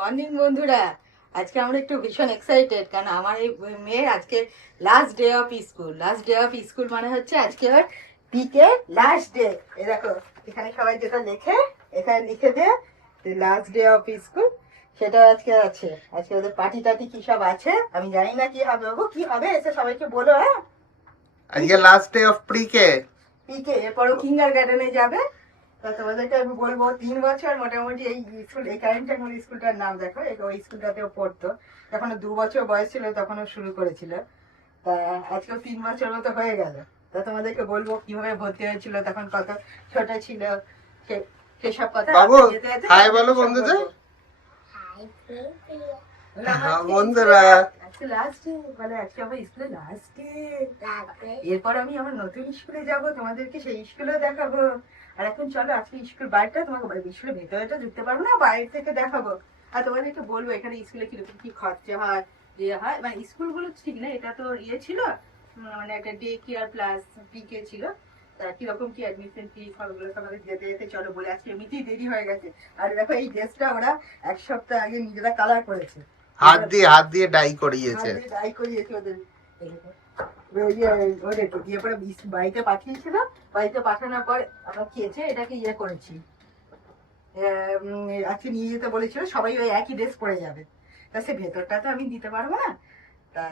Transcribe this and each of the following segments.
Morning বন্ধুরা, আজকে আমরা একটু ভীষণ এক্সাইটেড কারণ আমার এই মেয়ের আজকে last day of school. Last day of school মানে হচ্ছে আজকে ওর পিকে লাস্ট ডে। এ দেখো এখানে সবাই যেটা লেখে এখানে লিখে দে লাস্ট ডে অফ স্কুল, সেটা আজকে আছে। আজকে ওদের পার্টি টাটি কি সব আছে আমি জানি না, কি হবে বাবু, কি হবে এসে সবাইকে বলো। হ্যাঁ, আজকে লাস্ট ডে অফ প্রিকে। পিকে এরপরও কিন্ডার গার্ডেনে যাবে। তা তোমাদেরকে আমি বলবো 3 বছর মোটামুটি এই স্কুল, এই কারেন্ট স্কুলটার নাম দেখো, ওই স্কুলটাতেও পড়তো। যখন 2 বছর বয়স ছিল তখনও শুরু করেছিল। তা আজকেও 3 বছর মতো হয়ে গেল। তা তোমাদেরকে বলবো কিভাবে ভর্তি হয়েছিল, তখন কত ছোট ছিল, সেসব কথা। বাবু হাই বলো বন্ধুদের। বন্ধুরা আজকে লাস্ট ডে, বলে আজকে আমার স্কুলে লাস্ট ডে। এরপর আমি আমার নতুন স্কুলে যাব, তোমাদেরকে সেই স্কুলেও দেখাবো। আর এখন চলো আজকে স্কুল বাইরেটা, তোমাকে স্কুলের ভেতরেটা ঢুকতে পারবো না, বাইরে থেকে দেখাবো। আর তোমাদেরকে বলবো এখানে স্কুলে কিরকম কি খরচা হয়, ইয়ে হয়। মানে স্কুলগুলো ঠিক না, এটা তো ইয়ে ছিল, মানে একটা ডে কেয়ার প্লাস পিকে ছিল। তা কিরকম কি অ্যাডমিশন ফি সবগুলো তোমাদের যেতে যেতে চলো বলে। আজকে এমনিতেই দেরি হয়ে গেছে। আর দেখো এই ড্রেসটা ওরা 1 সপ্তাহ আগে নিজেরা কালার করেছে, হাত দিয়ে ডাই করিয়েছে। ডাই করিয়েছে ওদের। দিয়ে পরে বাড়িতে পাঠিয়েছিল, বাড়িতে পাঠানোর পর আমরা খেয়েছে এটাকে ইয়ে করেছি। আজকে নিয়ে যেতে বলেছিল, সবাই ওই একই ড্রেস পরে যাবে। তা সে ভেতরটা তো আমি দিতে পারবো না, তা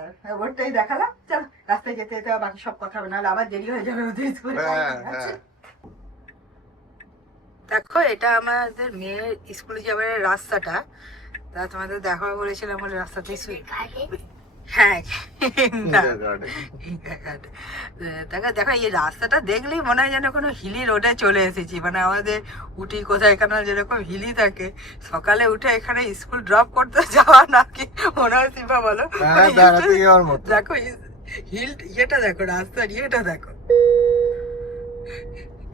ওরটাই দেখালাম। চলো রাস্তায় যেতে যেতে বাকি সব কথা হবে, নাহলে আবার দেরি হয়ে যাবে ওদের স্কুলে। দেখো এটা আমাদের মেয়ের স্কুলে যাবার রাস্তাটা। তা তোমাদের দেখাবো বলেছিলাম, বলে রাস্তাতেই হ্যাঁ দেখো এই রাস্তাটা দেখলেই মনে হয় যেন কোনো হিলি রোডে চলে এসেছি। মানে আমাদের উঠি কোথায় এখানে যেরকম হিলি থাকে, সকালে উঠে এখানে স্কুল ড্রপ করতে যাওয়া নাকি মনে হয়। শিল্পা বলো, দেখো হিল ইয়েটা দেখো, রাস্তার ইয়েটা দেখো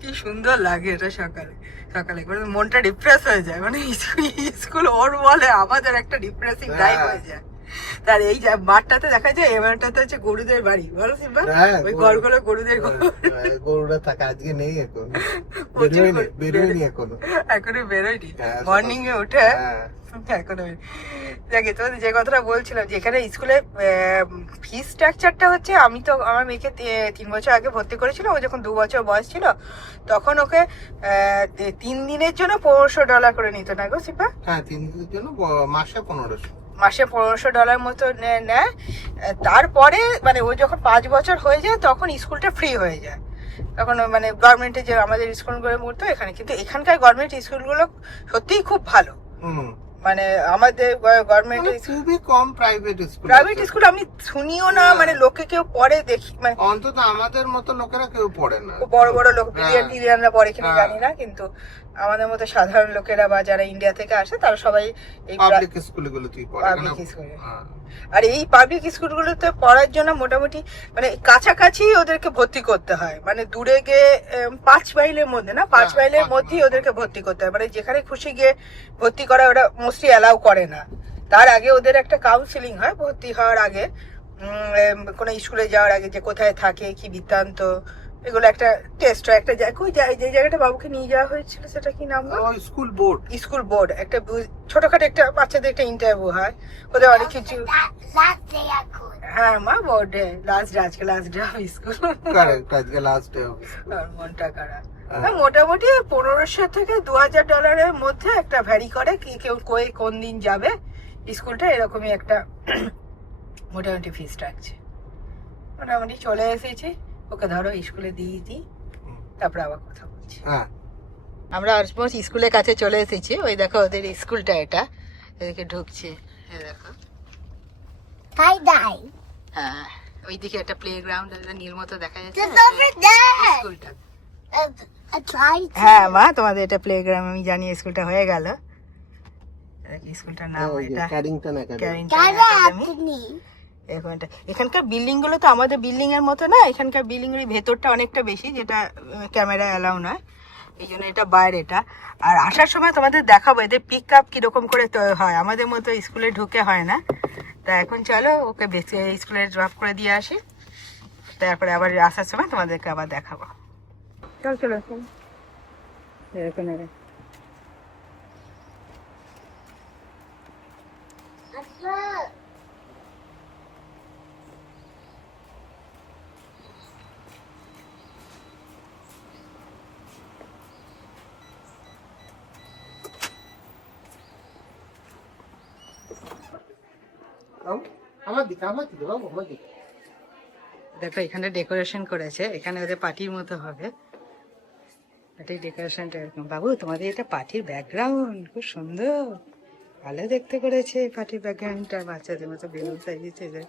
কি সুন্দর লাগে। এটা সকালে সকালে মনটা ডিপ্রেস হয়ে যায়। মানে স্কুল ওর বলে আমাদের একটা ডিপ্রেসিং টাইম হয়ে যায়। তার এই মাঠটাতে দেখা যায়, এই মাঠটাতে হচ্ছে গরুদের বাড়ি, বলো সিম্বা, ওই ঘরগুলো গরুদের গরুরা থাকে। আজকে নেই, এখন এখনো বেরোয়নি। মর্নিং এ উঠে এখনো দেখে। তোমাদের যে কথাটা বলছিলাম, যে এখানে স্কুলে ফি স্ট্রাকচারটা হচ্ছে, আমি তো আমার মেয়েকে 3 বছর আগে ভর্তি করেছিলাম। ও যখন 2 বছর বয়স ছিল তখন ওকে 3 দিনের জন্য $1500 করে নিত না গো সিম্বা? হ্যাঁ, 3 দিনের জন্য মাসে 1500, মাসে $1500 মতো নেয়। তারপরে মানে ও যখন 5 বছর হয়ে যায় তখন স্কুলটা ফ্রি হয়ে যায়। তখন মানে গভর্নমেন্টে যে আমাদের স্কুলগুলো পড়তো এখানে, কিন্তু এখানকার গভর্নমেন্ট স্কুলগুলো সত্যিই খুব ভালো। মানে আমাদের গভর্নমেন্ট খুবই কম প্রাইভেট স্কুল আমি শুনিও না, মানে লোকে কেউ পড়ে দেখি, মানে অন্তত আমাদের মতো লোকেরা কেউ পড়ে না। বড় বড় লোক বিলিয়নিয়াররা পড়ে কিনা জানি না, কিন্তু আমাদের মতো সাধারণ লোকেরা বা যারা ইন্ডিয়া থেকে আসে তারা সবাই এই পাবলিক স্কুলগুলোতেই পড়ে। আর এই পাবলিক স্কুলগুলোতে পড়ার জন্য মোটামুটি মানে কাছাকাছি ওদেরকে ভর্তি করতে হয়। মানে দূরে গিয়ে 5 মাইলের মধ্যে না, 5 মাইলের মধ্যেই ওদেরকে ভর্তি করতে হয়। মানে যেখানে খুশি গিয়ে ভর্তি করা ওরা মোস্টলি অ্যালাউ করে না। তার আগে ওদের একটা কাউন্সিলিং হয় ভর্তি হওয়ার আগে, কোনো স্কুলে যাওয়ার আগে, যে কোথায় থাকে কি বৃত্তান্ত, এগুলো একটা টেস্ট হয়। একটা যে জায়গাটা বাবুকে নিয়ে যাওয়া হয়েছিল সেটা কি নাম? স্কুল বোর্ড একটা ছোটখাটো একটা বাচ্চাদের একটা ইন্টারভিউ হয়। ওদের অনেক কিছু। হ্যাঁ মা, বোর্ডে আজকে লাস্ট ডে অফ স্কুল। মনটা খারাপ। মোটামুটি 1500 থেকে $2000 মধ্যে একটা ভ্যারি করে, কি কেউ কোন দিন যাবে স্কুলটা, এরকমই একটা মোটামুটি ফিস রাখছে। মোটামুটি চলে এসেছি, ওকে ধরো স্কুলে দিয়ে দিই, তারপরে আবার কথা বলছি। আমরা অলমোস্ট স্কুলের কাছে চলে এসেছি। ওই দেখো ওদের স্কুলটা, এটা এদিকে ঢুকছে, দেখো। হ্যাঁ, ওইদিকে একটা প্লে গ্রাউন্ড নীল মতো দেখা যাচ্ছে স্কুলটা। হ্যাঁ মা, তোমাদের এটা প্লে গ্রাউন্ড আমি জানি। স্কুলটা হয়ে গেল, স্কুলটার নাম এটা ক্যারিংটন একাডেমি। এখানকার বিল্ডিং গুলো তো আমাদের বিল্ডিং এর মতো না, এখানকার বিল্ডিং এর ভেতরটা অনেকটা বেশি, যেটা ক্যামেরা অ্যালাউ নয়, এই জন্য এটা বাইরেটা। আর আসার সময় তোমাদের দেখাবো এদের পিক আপ কিরকম করে হয়, আমাদের মতো স্কুলে ঢুকে হয় না। তা এখন চলো ওকে স্কুলে ড্রপ করে দিয়ে আসি, তারপরে আবার আসার সময় তোমাদেরকে আবার দেখাবো। চলো আমার দিকে বাবু, আমার দিকে। দেখো এখানে ডেকোরেশন করেছে, এখানে ওদের পার্টির মতো হবে। পার্টির ডেকোরেশনটা এরকম। বাবু তোমাদের এটা পার্টির ব্যাকগ্রাউন্ড, খুব সুন্দর, ভালো দেখতে করেছে পার্টির ব্যাকগ্রাউন্ডটা। বাচ্চাদের মতো বেলুন সাজিয়েছে যে।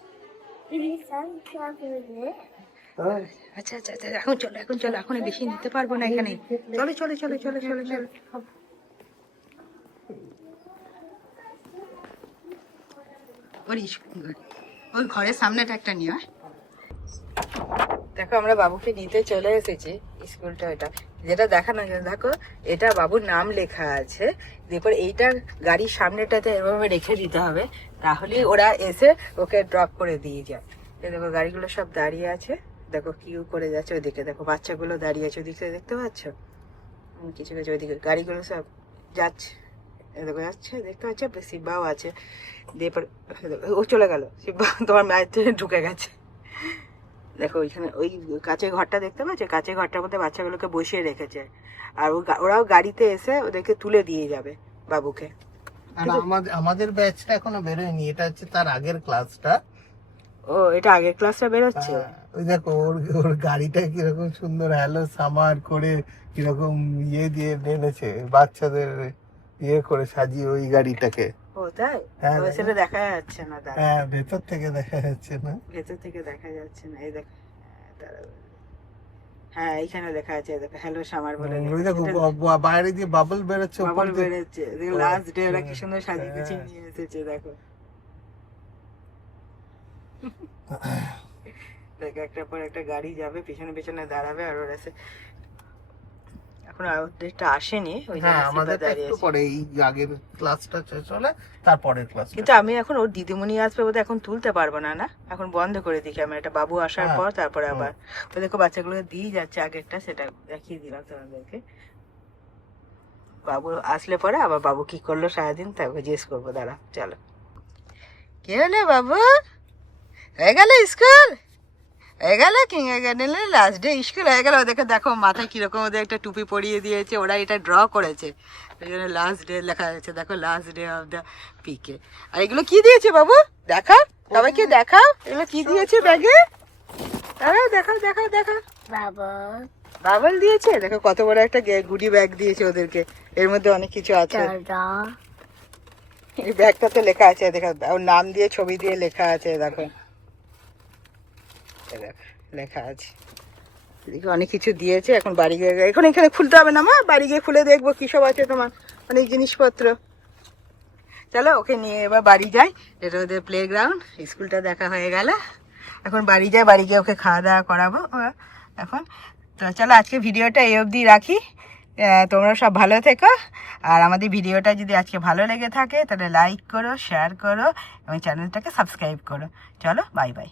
আচ্ছা আচ্ছা আচ্ছা, এখন চলো এখন চলো, এখন বেশি নিতে পারবো না এখানে। চলো চলো চলো চলো চলো চলো। ওই ঘরের সামনেটা একটা নিয়ে। দেখো আমরা বাবুকে নিতে চলে এসেছি, স্কুলটা এটা যেটা দেখানো যায়। দেখো এটা বাবুর নাম লেখা আছে, এরপর এইটা গাড়ির সামনেটাতে এভাবে রেখে দিতে হবে, তাহলে ওরা এসে ওকে ড্রপ করে দিয়ে যায়। দেখো গাড়িগুলো সব দাঁড়িয়ে আছে, দেখো কিউ করে যাচ্ছে ওইদিকে। দেখো বাচ্চাগুলো দাঁড়িয়ে আছে ওদিকে, দেখতে পাচ্ছ? কিছু কিছু ওইদিকে গাড়িগুলো সব যাচ্ছে, দেখো যাচ্ছে, দেখতে পাচ্ছ? শিব্বাও আছে। দিয়ে পরে ও চলে গেল, শিব্বা তোমার মায়ের ঢুকে গেছে। দেখো ওইখানে ওই কাঁচের ঘরটা দেখতে পাচ্ছ, কাঁচের ঘরটার মধ্যে বাচ্চাগুলোকে বসিয়ে রেখেছে, আর ওরাও গাড়িতে এসে ওদেরকে তুলে দিয়ে যাবে বাবুকে। আর আমাদের ব্যাচটা এখনো বেরোয়নি, এটা হচ্ছে তার আগের ক্লাসটা। ও এটা আগের ক্লাসটা বেরোচ্ছে। ওই দেখো ওর গাড়িটা কিরকম সুন্দর হ্যালো সামার করে কিরকম ইয়ে দিয়ে এনেছে, বাচ্চাদের ইয়ে করে সাজিয়ে ওই গাড়িটাকে। ও তাই? হ্যাঁ, তবে সেটা দেখা যাচ্ছে না, হ্যাঁ ভেতর থেকে দেখা যাচ্ছে না, ভেতর থেকে দেখা যাচ্ছে না। এই দেখো, হ্যাঁ এইখানে দেখা যাচ্ছে, দেখো হ্যালো সামার বলে ওই দেখো বাইরে দিয়ে বাবল বেরোচ্ছে, বাবল বেরোচ্ছে। লাস্ট ডে ওরা কি সুন্দর সাজিয়ে গুছিয়ে নিয়ে এসেছে। দেখো দেখো একটার পর একটা গাড়ি যাবে, পিছনে পিছনে দাঁড়াবে, আর ওরা এখন ওদেরটা আসেনি, ওই হ্যাঁ জন্য আমাদের দাঁড়িয়ে একটু আছে। পরে এই আগের ক্লাসটা শেষ হলে তারপরের ক্লাস। কিন্তু আমি এখন ওর দিদিমণি আসবে বোধহয়, এখন তুলতে পারবো না, না এখন বন্ধ করে দিই ক্যামেরাটা, বাবু আসার পর তারপরে আবার। তো দেখো বাচ্চাগুলো দিয়ে যাচ্ছে, আগেরটা সেটা দেখিয়ে দিলাম তোমাদেরকে। বাবু আসলে পরে আবার বাবু কি করলো সারাদিন তারপর জিজ্ঞেস করবো, দাঁড়া চলো। কি হলো বাবু, হয়ে গেল স্কুল, হয়ে গেল কি নিলে লাস্ট ডে স্কুল হয়ে গেল। ওদেরকে দেখো মাথায় কিরকম ওদের একটা টুপি পরিয়ে দিয়েছে, ওরা এটা ড্র করেছে, ওই জন্য লাস্ট ডে লেখা আছে। দেখো লাস্ট ডে অফ দ্য পিকে। আর এগুলো কি দিয়েছে বাবু, দেখাও সবাইকে, দেখাও এগুলো কি দিয়েছে ব্যাগে, দেখাও দেখাও দেখাও দেখাও। বাবল দিয়েছে, দেখো কত বড় একটা গুডি ব্যাগ দিয়েছে ওদেরকে, এর মধ্যে অনেক কিছু আছে। এই ব্যাগটাতে লেখা আছে, দেখো ওর নাম দিয়ে ছবি দিয়ে লেখা আছে, দেখো লেখা আছে, এদিকে অনেক কিছু দিয়েছে। এখন বাড়ি গিয়ে, এখন এখানে খুলতে হবে না মা, বাড়ি গিয়ে খুলে দেখবো কি সব আছে তোমার, অনেক জিনিসপত্র। চলো ওকে নিয়ে এবার বাড়ি যাই, এটা ওদের প্লে গ্রাউন্ড। স্কুলটা দেখা হয়ে গেল, এখন বাড়ি যাই, বাড়ি গিয়ে ওকে খাওয়া দাওয়া করাবো এখন। তো চলো আজকে ভিডিওটা এই অবধি রাখি। তোমরা সব ভালো থেকো, আর আমাদের ভিডিওটা যদি আজকে ভালো লেগে থাকে তাহলে লাইক করো, শেয়ার করো এবং চ্যানেলটাকে সাবস্ক্রাইব করো। চলো বাই বাই।